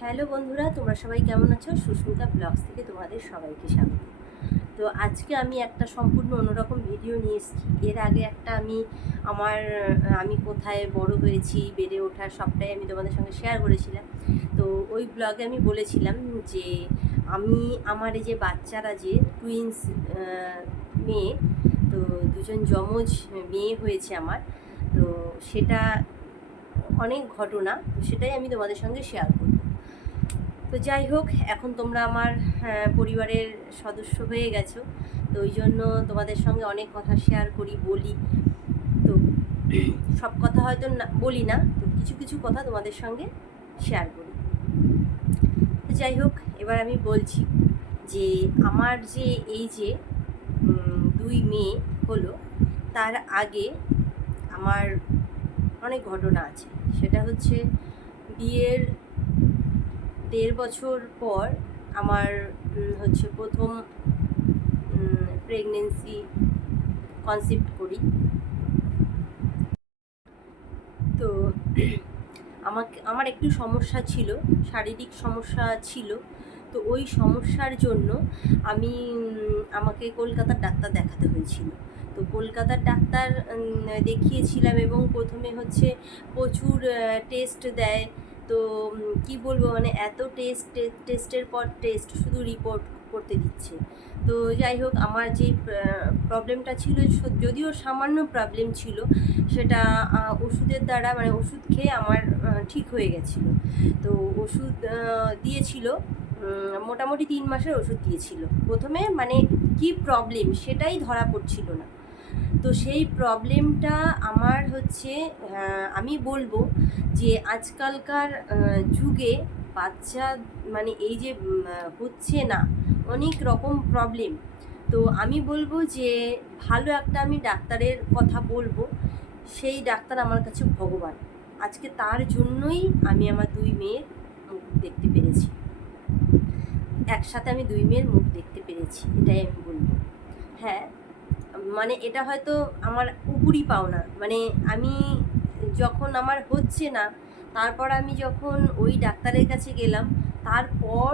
Hello বন্ধুরা, তোমরা সবাই কেমন আছো? সুস্মিতা ব্লগস থেকে তোমাদের সবাইকে স্বাগত। তো আজকে আমি একটা সম্পূর্ণ অন্যরকম ভিডিও নিয়ে এসেছি। এর আগে একটা আমি আমার, আমি কোথায় বড় হয়েছি, বেড়ে ওঠার সবটাই আমি তোমাদের সঙ্গে শেয়ার করেছিলাম। তো ওই ব্লগে আমি বলেছিলাম যে আমি, আমার এই যে বাচ্চারা যে টুইন্স মেয়ে, তো দুজন যমজ মেয়ে হয়েছে আমার, তো সেটা অনেক ঘটনা সেটাই আমি তোমাদের সঙ্গে শেয়ার করব। তো যাই হোক, এখন তোমরা আমার পরিবারের সদস্য হয়ে গেছো, তো ওই জন্য তোমাদের সঙ্গে অনেক কথা শেয়ার করি, বলি। তো সব কথা হয়তো না, বলি না, তো কিছু কিছু কথা তোমাদের সঙ্গে শেয়ার করি। তো যাই হোক, এবার আমি বলছি যে আমার যে এই যে দুই মেয়ে হলো, তার আগে আমার অনেক ঘটনা আছে। সেটা হচ্ছে বিয়ের দেড় বছর পর আমার হচ্ছে প্রথম প্রেগনেন্সি কনসেপ্ট করি। তো আমাকে, আমার একটু সমস্যা ছিল, শারীরিক সমস্যা ছিল। তো ওই সমস্যার জন্য আমি আমাকে কলকাতার ডাক্তার দেখাতে হয়েছিল। তো কলকাতার ডাক্তার দেখিয়েছিলাম এবং প্রথমে হচ্ছে প্রচুর টেস্ট দেয়। তো কি বলব মানে এত টেস্ট টেস্টের পর টেস্ট শুধু রিপোর্ট করতে দিচ্ছে। তো যাই হোক, আমার যে প্রবলেমটা ছিল, যদিও সামান্য প্রবলেম ছিল, সেটা ওষুধের দ্বারা মানে ওষুধ খেয়ে আমার ঠিক হয়ে গেছিল। তো ওষুধ দিয়েছিল মোটামুটি তিন মাসের ওষুধ দিয়েছিল। প্রথমে মানে কি প্রবলেম সেটাই ধরা পড়ছিল না। তো সেই প্রবলেমটা আমার হচ্ছে আমি বলব যে আজকালকার যুগে বাচ্চা মানে এই যে হচ্ছে না, অনেক রকম প্রবলেম তো আমি বলব যে ভালো একটা আমি ডাক্তারের কথা বলব, সেই ডাক্তার আমার কাছে ভগবান। আজকে তার জন্যই আমি আমার দুই মেয়ের মুখ দেখতে পেরেছি। একসাথে আমি দুই মেয়ের মুখ দেখতে পেরেছি, এটাই আমি বলব। হ্যাঁ মানে এটা হয়তো আমার উপরি পাওনা। মানে আমি যখন আমার হচ্ছে না, তারপর আমি যখন ওই ডাক্তারের কাছে গেলাম, তারপর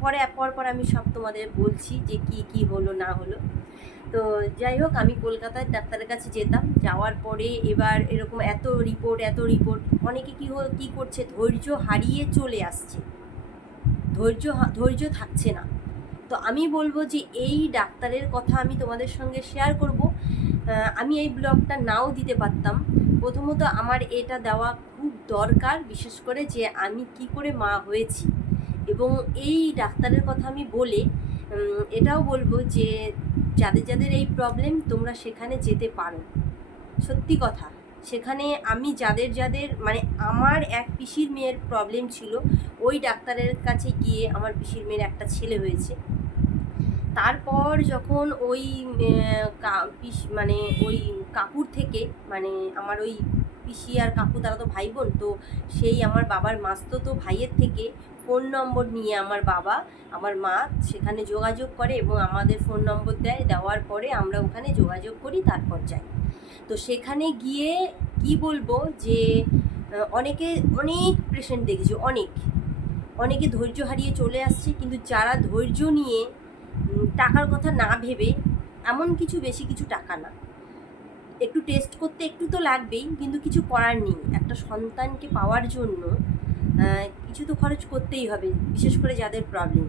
পরে, পর পর আমি সব তোমাদের বলছি যে কি কি হলো, না হলো। তো যাই হোক, আমি কলকাতার ডাক্তারের কাছে যেতাম, যাওয়ার পরে এবার এরকম এত রিপোর্ট এত রিপোর্ট অনেকে কী কী করছে, ধৈর্য হারিয়ে চলে আসছে। ধৈর্য ধৈর্য থাকছে না। তো আমি বলব যে এই ডাক্তারের কথা আমি তোমাদের সঙ্গে শেয়ার করব। আমি এই ব্লগটা নাও দিতে পারতাম। প্রথমত আমার এটা দেওয়া খুব দরকার, বিশেষ করে যে আমি কি করে মা হয়েছি। এবং এই ডাক্তারের কথা আমি বলে এটাও বলব যে যাদের যাদের এই প্রবলেম তোমরা সেখানে যেতে পারো। সত্যি কথা, সেখানে আমি যাদের যাদের মানে আমার এক পিসির মেয়ের প্রবলেম ছিল, ওই ডাক্তারের কাছে গিয়ে আমার পিসির মেয়ের একটা ছেলে হয়েছে। তারপর যখন ওই মানে ওই কাকুর থেকে মানে আমার ওই পিসি আর কাকু তারা তো ভাই বোন তো সেই আমার বাবার মাস্তো তো ভাইয়ের থেকে ফোন নম্বর নিয়ে আমার বাবা, আমার মা সেখানে যোগাযোগ করে এবং আমাদের ফোন নম্বর দেয়, দেওয়ার পরে আমরা ওখানে যোগাযোগ করি, তারপর যাই। তো সেখানে গিয়ে কি বলব যে অনেকে, অনেক পেশেন্ট দেখেছি, অনেক। অনেকে ধৈর্য হারিয়ে চলে আসছে, কিন্তু যারা ধৈর্য নিয়ে টাকার কথা না ভেবে এমন কিছু বেশি কিছু টাকা না। একটু টেস্ট করতে একটু তো লাগবেই, কিন্তু কিছু করার নেই। একটা সন্তানকে পাওয়ার জন্য কিছু তো খরচ করতেই হবে, বিশেষ করে যাদের প্রবলেম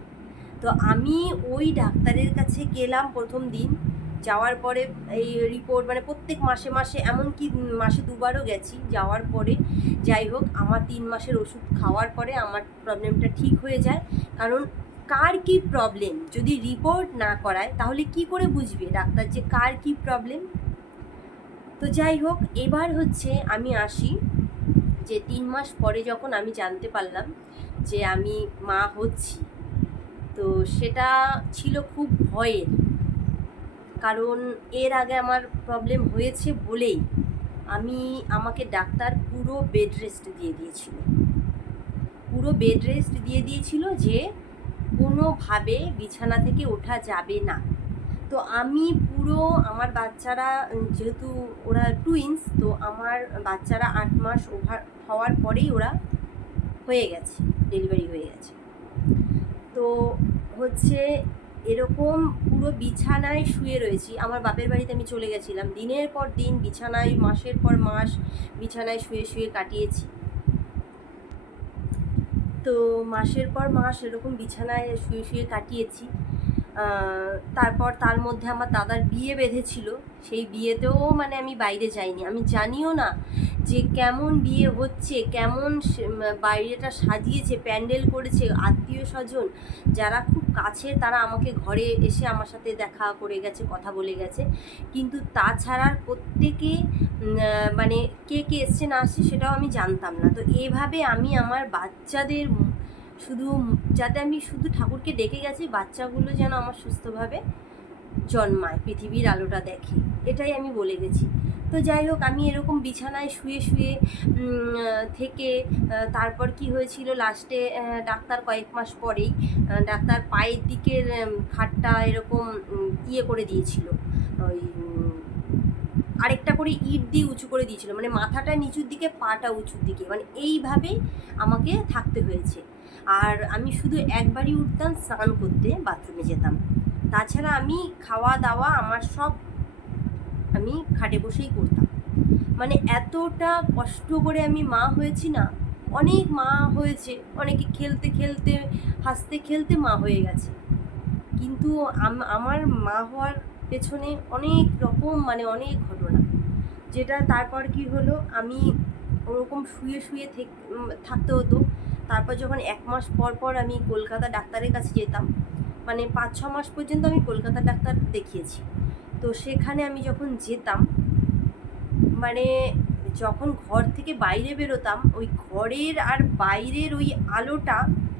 তো আমি ওই ডাক্তারের কাছে গেলাম প্রথম দিন, যাওয়ার পরে এই রিপোর্ট মানে প্রত্যেক মাসে মাসে, এমনকি মাসে দুবারও গেছি যাওয়ার পরে। যাই হোক, আমার তিন মাসের ওষুধ খাওয়ার পরে আমার প্রবলেমটা ঠিক হয়ে যায়। কারণ কার কি প্রবলেম যদি রিপোর্ট না করায়, তাহলে কি করে বুঝবে ডাক্তার যে কার কি প্রবলেম তো যাই হোক, এবার হচ্ছে আমি আসি যে তিন মাস পরে যখন আমি জানতে পারলাম যে আমি মা হচ্ছি, তো সেটা ছিল খুব ভয়ের। কারণ এর আগে আমার প্রবলেম হয়েছে বলেই আমি আমাকে ডাক্তার পুরো বেড রেস্ট দিয়ে দিয়েছিল। পুরো বেড রেস্ট দিয়ে দিয়েছিল যে কোনোভাবে বিছানা থেকে ওঠা যাবে না। তো আমি পুরো আমার বাচ্চারা, যেহেতু ওরা টুইন্স তো আমার বাচ্চারা আট মাস ওভার হওয়ার পরেই ওরা হয়ে গেছে ডেলিভারি হয়ে গেছে। তো হচ্ছে এরকম পুরো বিছানায় শুয়ে রয়েছি। আমার বাপের বাড়িতে আমি চলে গেছিলাম। দিনের পর দিন বিছানায়, মাসের পর মাস বিছানায় শুয়ে শুয়ে কাটিয়েছি। তো মাসের পর মাস এরকম বিছানায় শুয়ে শুয়ে কাটিয়েছি। তারপর তার মধ্যে আমার দাদার বিয়ে বেঁধেছিল। সেই বিয়েতেও মানে আমি বাইরে যাইনি। আমি জানিও না যে কেমন বিয়ে হচ্ছে, কেমন বাইরেটা সাজিয়েছে, প্যান্ডেল করেছে, আত্মীয় স্বজন যারা খুব কাছে, তারা আমাকে ঘরে এসে আমার সাথে দেখা করে গেছে, কথা বলে গেছে। কিন্তু তাছাড়া প্রত্যেকে মানে কে কে এসছে না আসছে সেটাও আমি জানতাম না। তো এভাবে আমি আমার বাচ্চাদের শুধু যাতে আমি শুধু ঠাকুরকে ডেকে গেছি, বাচ্চাগুলো যেন আমার সুস্থভাবে জন্মায়, পৃথিবীর আলোটা দেখে। এটাই আমি বলে গেছি। তো যাই হোক, আমি এরকম বিছানায় শুয়ে শুয়ে থেকে তারপর কি হয়েছিল লাস্টে ডাক্তার কয়েক মাস পরেই ডাক্তার পায়ের দিকের খাটটা এরকম ইয়ে করে দিয়েছিল। ওই, আরেকটা করে ইট দিয়ে উঁচু করে দিয়েছিল। মানে মাথাটা নিচুর দিকে, পাটা উঁচুর দিকে। মানে এইভাবে আমাকে থাকতে হয়েছে। আর আমি শুধু একবারই উঠতাম, স্নান করতে বাথরুমে যেতাম। তাছাড়া আমি খাওয়া দাওয়া আমার সব আমি খাটে বসেই করতাম। মানে এতটা কষ্ট করে আমি মা হয়েছি না, অনেক মা হয়েছে, অনেকে খেলতে খেলতে, হাসতে খেলতে মা হয়ে গেছে। কিন্তু আমার মা হওয়ার পেছনে অনেক রকম মানে অনেক ঘটনা। যেটা তারপর কি হলো, আমি ওরকম শুয়ে শুয়ে থেক- থাকতে হতো। তারপর যখন এক মাস পর পর আমি কলকাতা ডাক্তারের কাছে যেতাম মানে পাঁচ, ছ মাস পর্যন্ত আমি কলকাতা ডাক্তার দেখিয়েছি। তো সেখানে আমি যখন যেতাম মানে যখন ঘর থেকে বাইরে বেরোতাম, ওই ঘরের আর বাইরের ওই আলোটা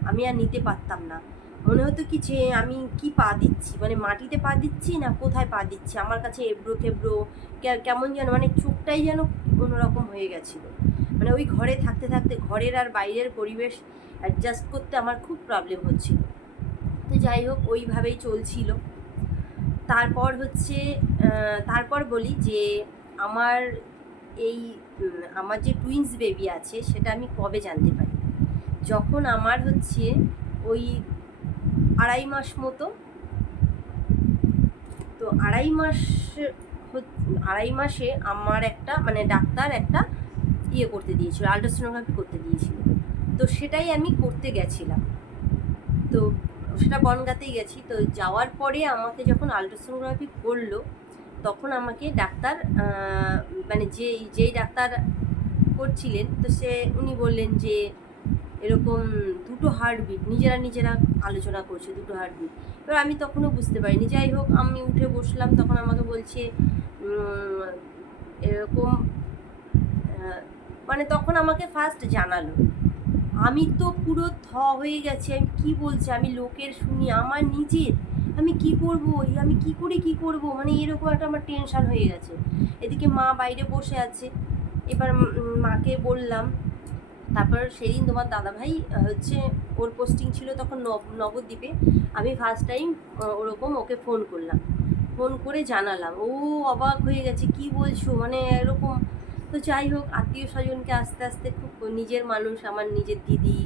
আমি আর নিতে পারতাম না। মনে হতো কি যে আমি কি পা দিচ্ছি? মানে মাটিতে পা দিচ্ছি না কোথায় পা দিচ্ছি? আমার কাছে এবড়ো খেবড়ো কেমন যেন মানে চোখটাই যেন অন্যরকম হয়ে গেছিল। মানে ওই ঘরে থাকতে থাকতে ঘরের আর বাইরের পরিবেশ অ্যাডজাস্ট করতে আমার খুব প্রবলেম হচ্ছিল। তো যাই হোক, ওইভাবেই চলছিল। তারপর হচ্ছে তারপর বলি যে আমার এই আমার যে টুইন্স বেবি আছে, সেটা আমি কবে জানতে পারি? যখন আমার হচ্ছে ওই আড়াই মাস মতো, তো আড়াই মাস আড়াই মাসে আমার একটা মানে ডাক্তার একটা ইয়ে করতে দিয়েছিল আলট্রাসোনোগ্রাফি করতে দিয়েছিল। তো সেটাই আমি করতে গেছিলাম। তো সেটা বনগাতেই গেছি। তো যাওয়ার পরে আমাকে যখন আলট্রাসোনোগ্রাফি করল, তখন আমাকে ডাক্তার মানে যেই যেই ডাক্তার করছিলেন, তো সে, উনি বললেন যে, এরকম দুটো হার্টবিট নিজেরা নিজেরা আলোচনা করছে দুটো হার্টবিট এবার আমি তখনও বুঝতে পারিনি। যাই হোক, আমি উঠে বসলাম, তখন আমাকে বলছে এরকম মানে তখন আমাকে ফার্স্ট জানালো। আমি তো পুরো থ হয়ে গেছি, আমি কী বলছে? আমি লোকের শুনি, আমার নিজের। আমি কি করব? আমি কি করে কি করব? মানে এরকম একটা আমার টেনশন হয়ে গেছে। এদিকে মা বাইরে বসে আছে। এবার মাকে বললাম, তারপর সেদিন তোমার দাদাভাই হচ্ছে ওর পোস্টিং ছিল তখন নব- নবদ্বীপে। আমি ফার্স্ট টাইম ওরকম ওকে ফোন করলাম। ফোন করে জানালাম। ও অবাক হয়ে গেছে, কি বলছো? মানে এরকম তো যাই হোক, আত্মীয় স্বজনকে আস্তে আস্তে খুব নিজের মানুষ, আমার নিজের দিদি,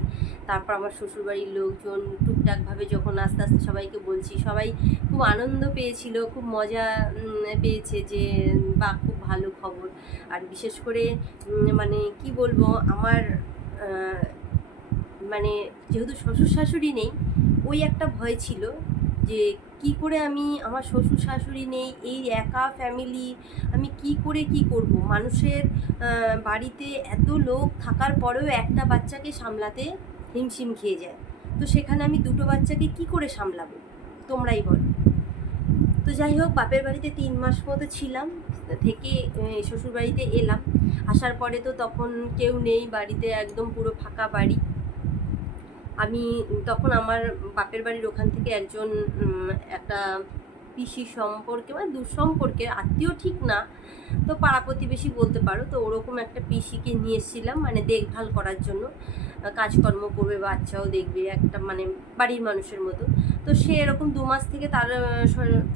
তারপর আমার শ্বশুরবাড়ির লোকজন টুকটাকভাবে যখন আস্তে আস্তে সবাইকে বলছি, সবাই খুব আনন্দ পেয়েছিল, খুব মজা পেয়েছে যে বা খুব ভালো খবর। আর বিশেষ করে মানে কি বলব, আমার মানে যেহেতু শ্বশুর শাশুড়ি নেই, ওই একটা ভয় ছিল যে কি করে আমি আমার শ্বশুর শাশুড়ি নেই, এই একা ফ্যামিলি আমি কি করে কি করব? মানুষের বাড়িতে এত লোক থাকার পরেও একটা বাচ্চাকে সামলাতে হিমশিম খেয়ে যায়। তো সেখানে আমি দুটো বাচ্চাকে কি করে সামলাবো? তোমরাই বলো। তো যাই হোক, বাপের বাড়িতে তিন মাস মতো ছিলাম, থেকে শ্বশুর বাড়িতে এলাম। আসার পরে তো তখন কেউ নেই, বাড়িতে একদম পুরো ফাঁকা বাড়ি। আমি তখন আমার বাপের বাড়ির ওখান থেকে একজন একটা পিসি সম্পর্কে মানে দূর সম্পর্কে আত্মীয় ঠিক না, তো পাড়া প্রতিবেশী বলতে পারো, তো ওরকম একটা পিসিকে নিয়ে এসেছিলাম মানে দেখভাল করার জন্য। কাজকর্ম করবে, বাচ্চাও দেখবে, একটা মানে বাড়ির মানুষের মতো। তো সে এরকম দু মাস থেকে তার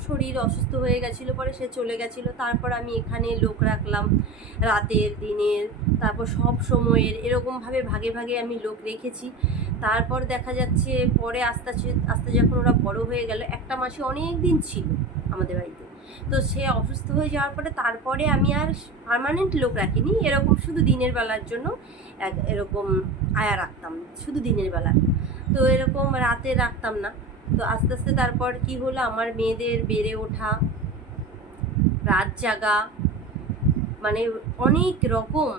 শরীর অসুস্থ হয়ে গেছিল, পরে সে চলে গেছিল। তারপর আমি এখানে লোক রাখলাম, রাতের, দিনের, তারপর সব সময়ের, এরকমভাবে ভাগে ভাগে আমি লোক রেখেছি। তারপর দেখা যাচ্ছে পরে আস্তে আস্তে আস্তে যখন ওরা বড় হয়ে গেল, একটা মাসে অনেক দিন ছিল আমাদের বাড়িতে। তো সে অসুস্থ হয়ে যাওয়ার পরে তারপরে আমি আর পার্মানেন্ট লোক রাখিনি, এরকম শুধু দিনের বেলার জন্য এক- এরকম আয়া রাখতাম, শুধু দিনের বেলা। তো এরকম রাতে রাখতাম না। তো আস্তে আস্তে তারপর কি হলো, আমার মেয়েদের বেড়ে ওঠা, রাত জাগা মানে অনেক রকম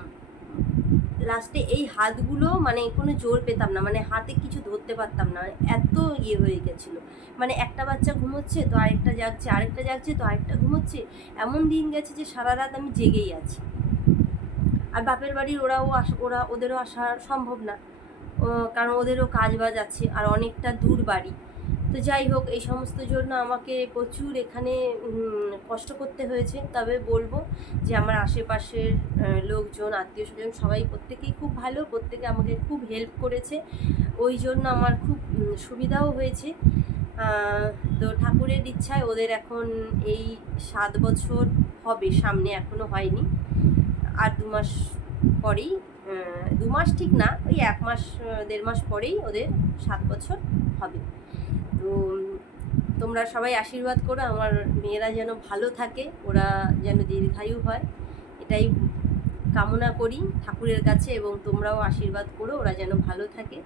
লাস্টে এই হাতগুলো মানে কোনো জোর পেতাম না মানে হাতে কিছু ধরতে পারতাম না, এত ইয়ে হয়ে গেছিল। মানে একটা বাচ্চা ঘুমোচ্ছে তো আরেকটা জাগছে আরেকটা জাগছে তো আরেকটা ঘুমোচ্ছে, এমন দিন গেছে যে সারা রাত আমি জেগেই আছি। আর বাপের বাড়ির ওরাও আস, ওরা, ওদেরও আসা সম্ভব না। কারণ ওদেরও কাজ বাজ আছে আর অনেকটা দূর বাড়ি। তো যাই হোক, এই সমস্ত জন্য আমাকে প্রচুর এখানে কষ্ট করতে হয়েছে। তবে বলব যে আমার আশেপাশের লোকজন, আত্মীয় স্বজন সবাই প্রত্যেকেই খুব ভালো, প্রত্যেকে আমাকে খুব হেল্প করেছে। ওই জন্য আমার খুব সুবিধাও হয়েছে। তো ঠাকুরের ইচ্ছায় ওদের এখন এই সাত বছর হবে, সামনে এখনও হয়নি। আর দু মাস পরেই দু মাস ঠিক না, ওই এক মাস দেড় মাস পরেই ওদের সাত বছর হবে। তোমরা সবাই আশীর্বাদ করো, আমার মেয়েরা যেন ভালো থাকে, ওরা যেন দীর্ঘায়ু হয়। এটাই কামনা করি ঠাকুরের কাছে এবং তোমরাও আশীর্বাদ করো, ওরা যেন ভালো থাকে।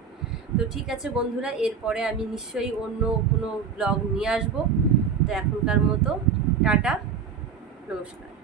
তো ঠিক আছে বন্ধুরা, এরপরে আমি নিশ্চয়ই অন্য কোনো ব্লগ নিয়ে আসব। তো এখনকার মতো, টাটা, নমস্কার।